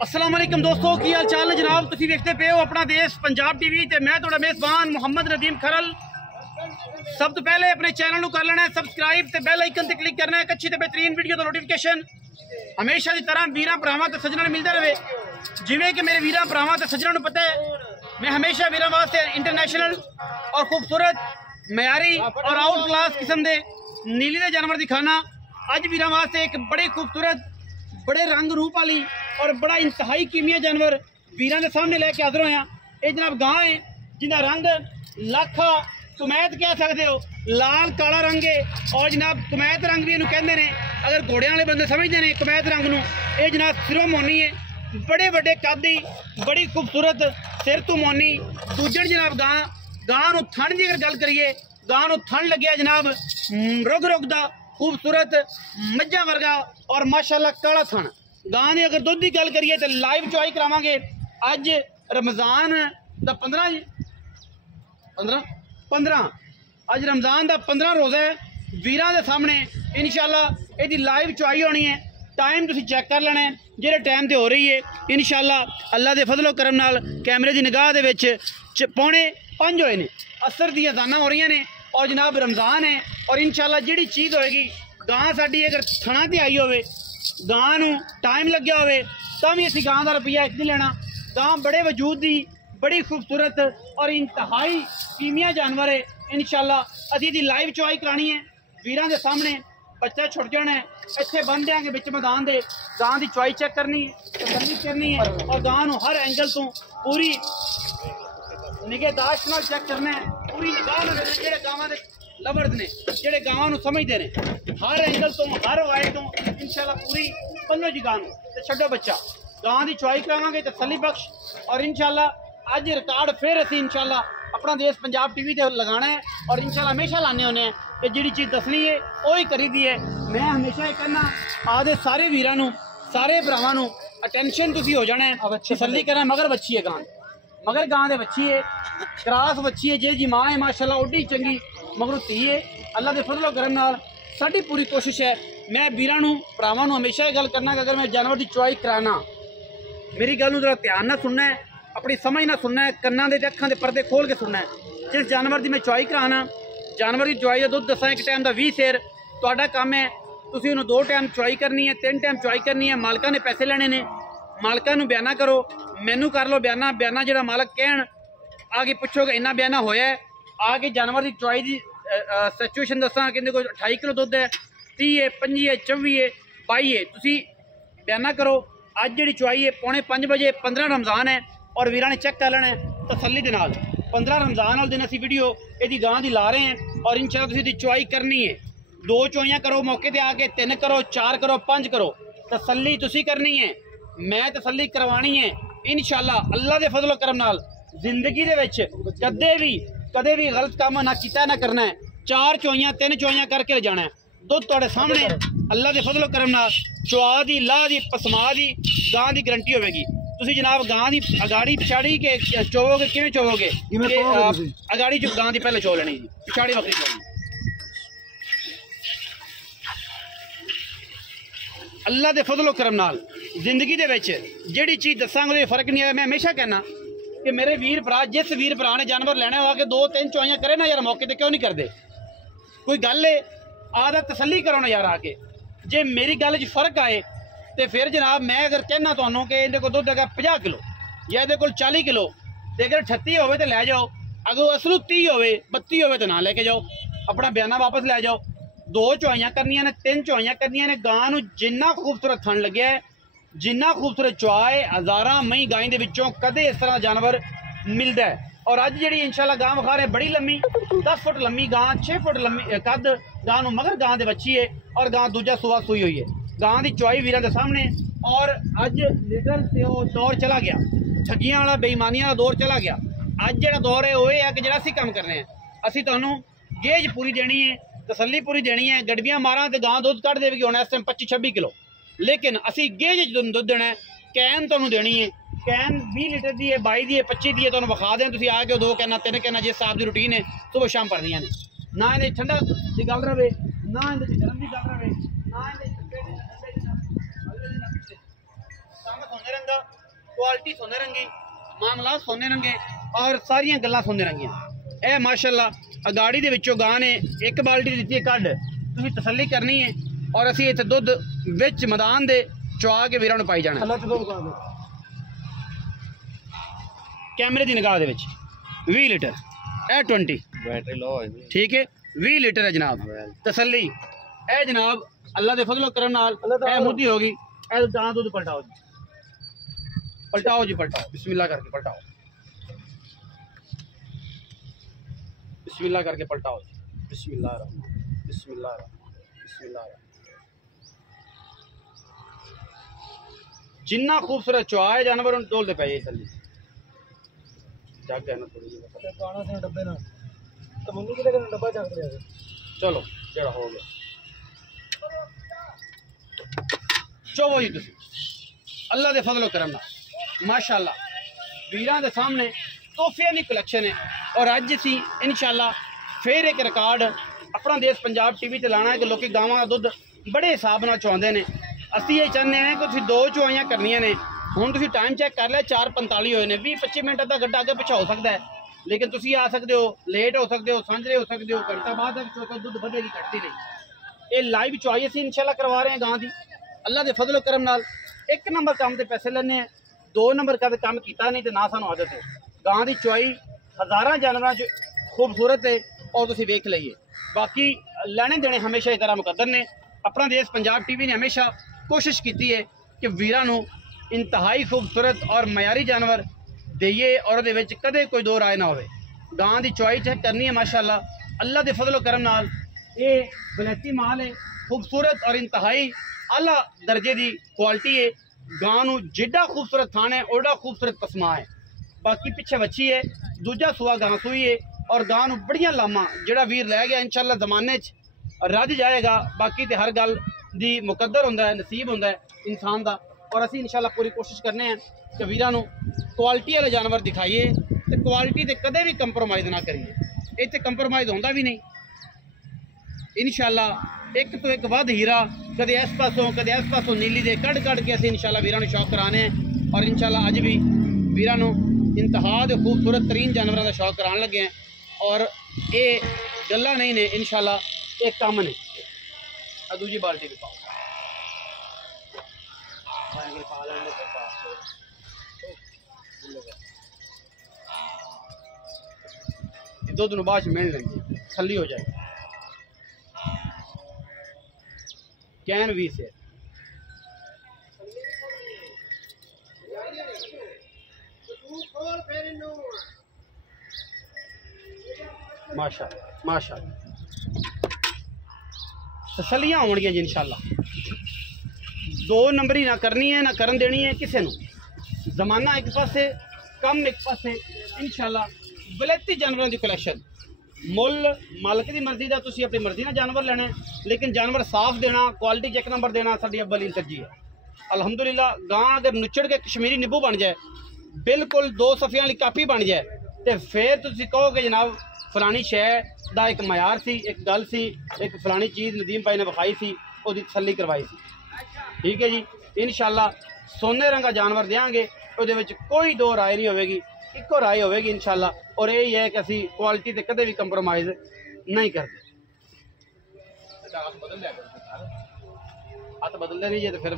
अस्सलाम वालेकुम दोस्तों, की हाल चाल है जनाब। तुसीं देखते पे हो अपना देश पंजाब टीवी ते मैं तुहाडा मेज़बान मोहम्मद नदीम खरल। सब तो पहले अपने चैनल को कर लेना है सबसक्राइब ते बेल आइकन ते क्लिक करना है। अच्छी ते बेहतरीन वीडियो तो नोटिफिकेशन हमेशा की तरह वीरां भरावां ते सज्जनां नूं मिलदा रहे। जिवें कि मेरे वीरां भरावां ते सज्जनां नूं पता है, मैं हमेशा वीरां वास्ते इंटरनेशनल और खूबसूरत मयारी और आउट क्लास किस्म के नीली दे जानवर दिखाना। अज वीरां वास्ते एक बड़े खूबसूरत बड़े रंग रूप वाली और बड़ा इंतहाई कीमिया जानवर वीरां दे सामने लेके हाजिर होया। ये जनाब गां है जिंदा रंग लाखा कुमैत कह सकते हो, लाल काला रंग है और जनाब कुमैत रंग भी इन्हू कहते हैं। अगर घोड़े वाले बंदे समझते हैं कुमैत रंग नूं, ये जनाब सिरों मोनी है, बड़े बड़े कद, बड़ी खूबसूरत सिर तो मोनी। दूजड़ जनाब गां नूं थण की अगर गल करिए, गां नूं थण लग्या जनाब रुग रुग दा खूबसूरत मज्झां वर्गा और माशाअल्लाह काला थण। गां की अगर दुध की गल करिए तो लाइव चुआई करावांगे। अज रमज़ान दा 15 अज रमज़ान दा 15 रोज़ा है। वीरां दे सामने इंशाअल्लाह इहदी लाइव चुआई होनी है। टाइम तुसीं चेक कर लेना है, जिहड़े टाइम ते हो रही है इंशाअल्लाह अल्लाह दे फजलो करम नाल कैमरे की निगाह दे विच 4:45 होए ने, असर दी अज़ानां हो रही ने और जनाब रमज़ान है। और इंशाअल्लाह जिहड़ी चीज़ होएगी गां साडी अगर थणा ते आई होवे, गां नूं टाइम लग्या होवे तां भी असीं गां दा रुपया एक नहीं लेना। गां बड़े वजूद दी बड़ी खूबसूरत और इंतहाई कीमिया जानवर है। इंशाअल्लाह असीं दी लाइव चुआई करानी है। वीरां दे सामने बच्चा छुट जाना है, इत्थे बन देंगे बिच मैदान दे। गां दी चुआई चेक करनी है, तसल्ली करनी है और गां नूं हर एंगल तो पूरी निगहदाश्त नाल चेक करना है। पूरी निगाह नाल जेहड़े गावां दे लवर्स ने, जेहड़े गावां नूं समझदे ने, हर एंगल तो हर वाइड तो इंशाअल्लाह पूरी पन्नो जी गां नूं ते छड्डो बच्चा। गां दी चुआई करावांगे तसल्ली बख्श और इंशाअल्लाह अज रिकॉर्ड फिर असीं इंशाअल्लाह अपना देश पंजाब टीवी ते लगाना है और इंशाअल्लाह हमेशा लाने होने हैं कि जिहड़ी चीज़ दसनी है वही करी दी है। मैं हमेशा ये कहना आदे सारे वीरां नूं, सारे भरावां नूं अटेंशन तुसीं हो जाना है, तसल्ली करना। मगर बच्ची है गां, मगर गां दे बच्ची है, क्रास बच्ची है, जे जी माँ है माशाअल्लाह ओडी चंगी मगरों धी है। अल्लाह के फजलो करम नाल साडी पूरी कोशिश है। मैं वीरां नूं भरावां नूं हमेशा ये गल करना कि अगर मैं जानवर की चुआई कराना, मेरी गल नूं जरा ध्यान नाल सुनना है, अपनी समझ नाल सुनना है, कन्नां दे अखां दे पर्दे खोल के सुनना है। जिस जानवर की मैं चुआई कराना, जानवर की चुआई का दुध दसा एक टाइम का 20 सेर तुहाडा काम है। तुसीं उहनूं 2 टाइम चुआई करनी है, 3 टाइम चुआई करनी है। मालकां ने पैसे लेने ने, मालकां नूं बयाना करो, मैनू कर लो बयाना जिहड़ा मालक कहण आगे पुछोगे इन्ना बयाना होया है। आगे जानवर की चुआई की सिचुएशन दसा कि कोई 28 किलो दुध है, 30 है, 25 है, 24 है, 22 है, तुसीं बयाना करो। अज जिहड़ी चुआई है 4:45 बजे, 15 रमज़ान है और वीरां ने चेक कर लेना है तसल्ली दे नाल। 15 रमज़ान वाले दिन असीं वीडियो इहदी गां दी ला रहे हैं और इंशाअल्लाह तुसीं दी चुआई करनी है। 2 चुआइयां करो मौके ते आके, 3 करो, 4 करो, 5 करो, तसल्ली तुसीं करनी है, मैं तसल्ली करवानी है इंशाअल्लाह। अल्लाह दे फजलो करम नाल जिंदगी दे विच कदे भी गलत काम ना कीता ना करना है। 4 चुआइयां 3 चुआइयां करके ले जाना है। दुध तुहाडे सामने अल्लाह दे फजलो करम नाल चुआ दी, लाह दी, पसमा दी गां दी गारंटी होगी। तुसीं जनाब गां दी अगाड़ी पिछाड़ी के चोवोगे, किवें चोवोगे? अगाड़ी जो गां दी पहले चो लेनी, पिछाड़ी बकरी चोनी। अल्लाह दे फजलो करम नाल जिंदगी दे विच जिहड़ी चीज़ दसांगे कोई फर्क नहीं है। मैं हमेशा कहना कि मेरे वीर भरा, जिस वीर भरा ने जानवर लेना हो के 2-3 चुआइयां करे ना यार, मौके ते क्यों नहीं करते? कोई गल है आदा तसल्ली करो ना यार आके। जे मेरी गल च फर्क आए तो फिर जनाब मैं अगर कहना तुहानूं कि इहदे कोल दुध है 50 किलो या इहदे कोल 40 किलो, तो अगर 38 होवे तो लै जाओ, अगर असलू 30 होवे 32 होवे तो ना लेके जाओ, अपना बयाना वापस लै जाओ। 2 चुआइयां करनियां ने, 3 चुआइयां करनियां ने। गां नूं जिन्ना खूबसूरत थण लग्या है, जिन्ना खूबसूरत चुआए, हज़ारां मई गाई दे विचों कदे इस तरह जानवर मिलता है। और अज जी इंशाअल्लाह गां विखा रहे बड़ी लम्मी, 10 फुट लम्मी गां, 6 फुट लम्मी कद गां नूं, मगर गां दे बच्ची है और गां दूजा सुआ सूई हुई है। गां दी चुआई वीरां दे सामने। और अज लीडर से वो दौर चला गया, ठगियां वाला बेईमानियां वाला दौर चला गया। अज जिहड़ा दौर है वो है कि जिहड़ा असीं काम करने हैं, असीं तुहानूं गेज पूरी देनी है, तसल्ली पूरी देनी है। गड़बियां मारां तो गां दुध कढ़ देगी हुण इस टाइम 25-26 किलो, लेकिन असीं गेज दुध देना है। कैन तुहानूं देनी है, कैन 20 लीटर की है, 22 की है, 25 की है, तुहानूं विखा दें। तुसीं आके 2 कैना 3 कैना जिस हिसाब की रूटीन है सुबह शाम भरनियां ने। ना इहदे ठंडा की गल रहे, ना इहदे गर्म की गल रहे, ना इहदे सोने रंगा, क्वालिटी सोने रंगी, मामला सोने रंगे और सारिया गल्लां सोने रंगियां। ए माशाअल्लाह अगाड़ी दे विचों गां ने एक बाल्टी दित्ती है कढ, तुसीं तसल्ली करनी है और असीं इत्थे दुध विच मैदान दे चुआ के वीरां नूं पाई जाना। कैमरे की निगाह दे विच 20 लीटर ए 20 बैटरी लो है, ठीक है 20 लीटर है जनाब तसल्ली। ए जनाब अल्लाह दे फजलो करम नाल ए मुद्दी होगी। ए गां दूध पलटाओ जी, पलटाओ जी, पलटाओ बिस्मिल्लाह करके पलटाओ, बिस्मिल्लाह करके पलटाओ जी, बिस्मिल्लाह रहमान बिस्मिल्लाह रहमान बिस्मिल्लाह रहमान। जिन्ना खूबसूरत चुआ है जानवर उन डोल दे पे थल्ले जग है ना थोड़ी जी पाना से डब्बे ना तो मम्मी किते करन डब्बा जग दे। चलो जेड़ा हो गया चोवो जी तुसी अल्लाह दे फजलो करम नाल माशाअल्लाह वीरां दे सामने तोहफियां दी कलेक्शन है। और अज असीं इंशाअल्लाह फिर एक रिकॉर्ड अपना देश पंजाब टीवी ते लाना है कि लोग गावां दा दुध बड़े हिसाब नाल चुआंदे ने। असीं ये चाहते हैं कि तुसीं 2 चुआइयां करनियां ने। हुण तुसीं टाइम चेक कर लिया 4:45 होए ने, 20-25 मिनट अद्धा घंटा अगे पिछा हो सकता है, लेकिन तुसीं आ सकते हो, लेट हो सकते हो, सांझरे हो सकते हो, घंटा बाद तक दुध बढ़ेगी घटती नहीं। ये लाइव चुआई असीं इंशाअल्लाह करवा रहे हैं गां दी अल्लाह दे फजलो करम नाल। 1 नंबर काम ते पैसे लैने हैं, 2 नंबर का काम किया नहीं तो ना सानू आदत है। गां दी चुआई हज़ारां जानवरां च खूबसूरत है और तुसीं वेख लईए। बाकी लेने देने हमेशा इस तरह मुकद्दर ने। अपना देश पंजाब टीवी ने हमेशा कोशिश की है कि वीरां नूं इंतहाई खूबसूरत और मयारी जानवर देइए और उहदे विच कदे कोई दो राय ना होवे। गां दी चुआई चेक करनी है माशाअल्लाह अल्लाह दे फजलो करम नाल। ये बलैती माल है, खूबसूरत और इंतहाई आला दर्जे की क्वालिटी है। गां नूं जिड्डा खूबसूरत थान है ओडा खूबसूरत पसमा है। बाकी पिछे बच्ची है, दूजा सुआ गां सूई है और गां नूं बड़ियां लामा जिहड़ा वीर लै गया इंशाअल्लाह ज़माने च रज जाएगा। बाकी तो हर गल दी मुकद्दर होंदा है, नसीब होंदा है इंसान दा। और असीं इंशाअल्लाह पूरी कोशिश करने हैं कि वीरां नूं क्वालिटी वाले जानवर दिखाइए तो क्वालिटी ते कदे भी कंप्रोमाइज़ ना करिए। इत्थे कंप्रोमाइज़ होंदा भी नहीं इंशाअल्लाह। एक तो एक वध हीरा कदे इस पासों नीली दे कड़ के असीं इंशाअल्लाह वीरां नूं शौक कराने हैं। और इंशाअल्लाह अज भी वीरां नूं इंतहा दे खूबसूरत तरीन जानवरों का शौक कराने लगे हैं। और ये गल्लां नहीं ने इंशाअल्लाह एक काम ने। दूजी बाल्टी भी पाओ दुध नूं बाद मिल लेंगे थल्ली हो जाएगी। कैन 20 है माशाअल्लाह माशाअल्लाह तसलियां होणगियां जी इंशाअल्लाह। 2 नंबरी ना करनी है ना करन देनी है किसी नूं। जमाना एक पासे कम एक पासे इंशाअल्लाह। बलैती जानवरों की कलैक्शन मुल मालक की मर्जी का तुसीं अपनी मर्जी ना जानवर लेना है, लेकिन जानवर साफ देना क्वालिटी 1 नंबर देना साडी अव्वल तरजीह है। अल्हम्दुलिल्लाह गां अगर नुचड़ के कश्मीरी नींबू बन जाए बिल्कुल 2 सफ़ियां वाली कापी बन जाए तो फिर तुसीं कहोगे जनाब फलानी शय का एक मयार सी, एक गल सी, एक फलानी चीज़ नदीम भाई ने विखाई सी, उसकी तसल्ली करवाई सी। ठीक है जी इंशाअल्लाह सोने रंगा जानवर देंगे उहदे विच कोई दो राय नहीं होगी, इको राय होगी इंशाअल्लाह। और यही है कि असी क्वालिटी से कदे भी कंप्रोमाइज़ नहीं करते। हाथ बदलते नहीं जे तो फिर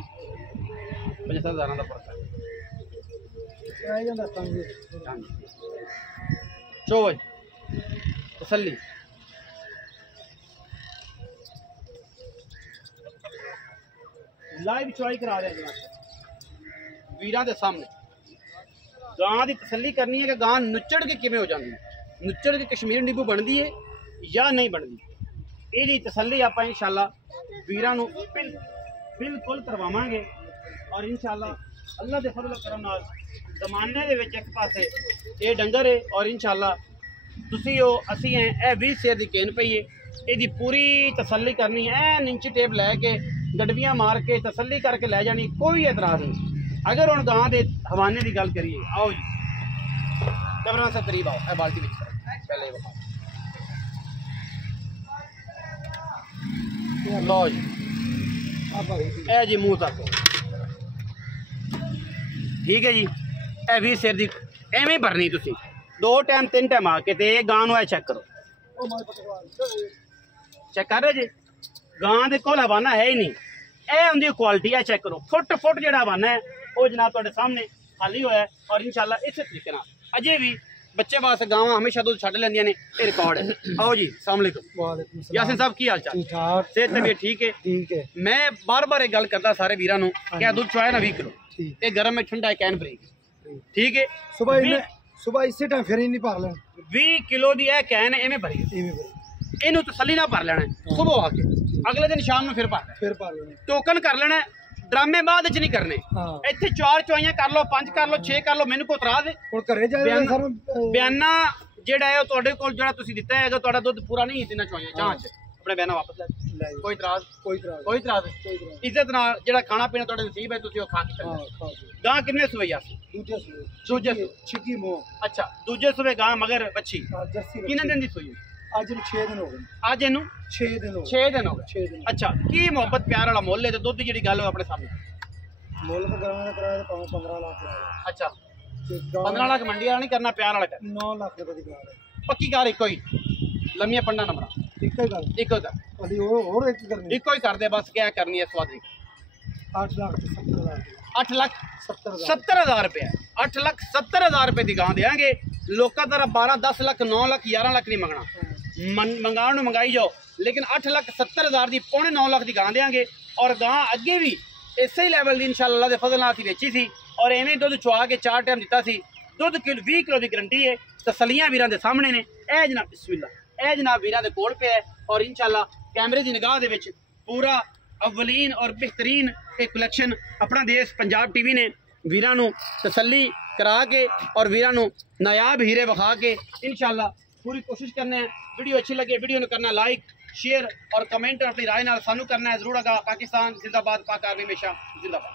75,000 का फर्क है। चोवज तसल्ली लाइव चुआई करा रहे हैं वीरां दे सामने। गां की तसल्ली करनी है कि गां नुचड़ के किवें हो जाती है, नुचड़ के कश्मीरी नींबू बनती है या नहीं बनती। ये तसल्ली आप इंशाअल्लाह वीरां नूं बिल्कुल करवावांगे। और इंशाअल्लाह अल्लाह दे फजल करम नाल जमाने दे विच एक पासे ये डंगर है और इंशाअल्लाह तुसीं असीं है 20 शेर की केन पई है। ये पूरी तसल्ली करनी है, एन इंची टेप लैके गडवियां मार के तसल्ली करके लै जानी, कोई एतराज़ नहीं। अगर हम गां के हवाने की गल करिए, आओ जी कैमरा से करीब आओ, ए बाल्टी पहले लो जी, ए जी मुँह तक ठीक है जी। ਇਹ 20 ਸਿਰ ਦੀ ਐਵੇਂ ਭਰਨੀ ਤੁਸੀਂ 2 ਟਾਈਮ 3 ਟਾਈਮ ਆ ਕੇ ਤੇ ਗਾਂ ਨੂੰ ਇਹ ਚੈੱਕ ਕਰੋ। ਚੈੱਕ ਕਰ ਰਹੇ ਜੀ ਗਾਂ ਦੇ ਕੋਲ ਹਵਾਨਾ ਹੈ ਹੀ ਨਹੀਂ। ਇਹ ਹੁੰਦੀ ਕੁਆਲਿਟੀ ਹੈ ਚੈੱਕ ਕਰੋ। ਫੁੱਟ ਜਿਹੜਾ ਹਵਾਨਾ ਹੈ ਉਹ ਜਨਾਬ ਤੁਹਾਡੇ ਸਾਹਮਣੇ ਖਾਲੀ ਹੋਇਆ ਔਰ ਇਨਸ਼ਾਅੱਲਾ ਇਸੇ ਤਰੀਕੇ ਨਾਲ ਅਜੇ ਵੀ ਬੱਚੇ ਵਾਸਤੇ ਗਾਵਾਂ ਹਮੇਸ਼ਾ ਦੁੱਧ ਛੱਡ ਲੈਂਦੀਆਂ ਨੇ। ਇਹ ਰਿਕਾਰਡ ਹੈ। आओ जी अस्सलाम वालेकुम यासिन साहब की हाल चाल? ठीक ठाक सेहत तबीयत ठीक है? ठीक है। मैं बार बार एक गल करता सारे वीरां नूं कि दुध चुआया ना 20 किलो ये गर्म में ठंडा है कैन ब्रेक ठीक है। सुबह इसी टाइम फिर ही नहीं भर लेना 20 किलो दी है कैन एवें भरी इनू तसल्ली ना भर लेना सुबह आके अगले दिन शाम में फिर भर लेना टोकन कर लेना ड्रामे बाद च नहीं करने। इत्थे 4 चुआइयां कर लो 5 कर लो 6 कर लो मैनू कोई इतराज है हुण घरे जाए सर बयाना जेड़ा है तुहाडे कोल जेड़ा तुसीं दित्ता है अगर तुहाडा दुध पूरा नहीं तिन्ना चुआइयां चाह च अपने बयाना वापस ले कोई इतराज इज्जत नाल जेड़ा खाना पीना तुहाडे नसीब है तुसीं ओह खा के चलो। गां किन्ने सुबह यासी? दूजे छिकी मोह अच्छा दूजे सुबह गां मगर बच्ची किन्ने दिन दी सुई? ਅੱਜ ਨੂੰ 6 ਦਿਨ ਹੋ ਗਏ। ਅੱਜ ਇਹਨੂੰ 6 ਦਿਨ ਹੋ 6 ਦਿਨ ਹੋ ਗਏ। ਅੱਛਾ ਕੀ ਮੁਹੱਬਤ ਪਿਆਰ ਵਾਲਾ ਮੁੱਲ ਹੈ ਤੇ ਦੁੱਧ ਜਿਹੜੀ ਗੱਲ ਉਹ ਆਪਣੇ ਸਾਹਮਣੇ ਮੁੱਲ ਤਾਂ ਗਾਂ ਦਾ ਕਰਾਇਆ ਤਾਂ 15 ਲੱਖ ਕਰਾਇਆ। ਅੱਛਾ 15 ਲੱਖ ਮੰਡੀ ਵਾਲਾ ਨਹੀਂ ਕਰਨਾ ਪਿਆਰ ਵਾਲਾ ਕਰ 9 ਲੱਖ ਰੁਪਏ ਦੀ ਗਾਂ ਹੈ ਪੱਕੀ ਕਾਰ ਇੱਕੋ ਹੀ ਲੰਮੀਆਂ ਪੰਡਾ ਨੰਬਰਾਂ ਇੱਕੋ ਹੀ ਗੱਲ ਇੱਕੋ ਦਾ ਕਦੀ ਹੋਰ ਇੱਕ ਕਰਨੀ ਇੱਕੋ ਹੀ ਕਰਦੇ ਬਸ ਕਿਆ ਕਰਨੀ ਹੈ ਸਵਾਦੀ 8 ਲੱਖ 70 ਹਜ਼ਾਰ 8 ਲੱਖ 70,000 रुपये 8 ਲੱਖ 70,000 रुपये की गां देंगे लोगों तरह 12 10 ਲੱਖ 9 ਲੱਖ 11 ਲੱਖ नहीं मंगना मंगाण ਨੂੰ मंगाई जाओ लेकिन 8 ਲੱਖ 70,000 की 9.5 ਲੱਖ की गां देंगे और गां अगे भी इसे ही लैवल की इंशाअल्लाह के फजल नाल बेची सी और एवें दुध चुआ के 4 टाइम दिता सी दुध 20 किलो की गारंटी है तसलियां वीरां दे सामने ने ए जनाब बिस्मिल्लाह ए जनाब वीरां दे कोल पे है और इंशाअल्लाह कैमरे की निगाह दे विच पूरा अव्वलीन और बेहतरीन एक कलैक्शन अपना देश पंजाब टीवी ने वीरां नूं तसल्ली करा के और वीरां नूं नायाब हीरे विखा के इंशाअल्लाह पूरी कोशिश करने हैं। वीडियो अच्छी लगे वीडियो ने करना लाइक शेयर और कमेंट अपनी राय नाल सानू करना है जरूर। पाकिस्तान जिंदाबाद पाक आर्मी हमेशा जिंदाबाद।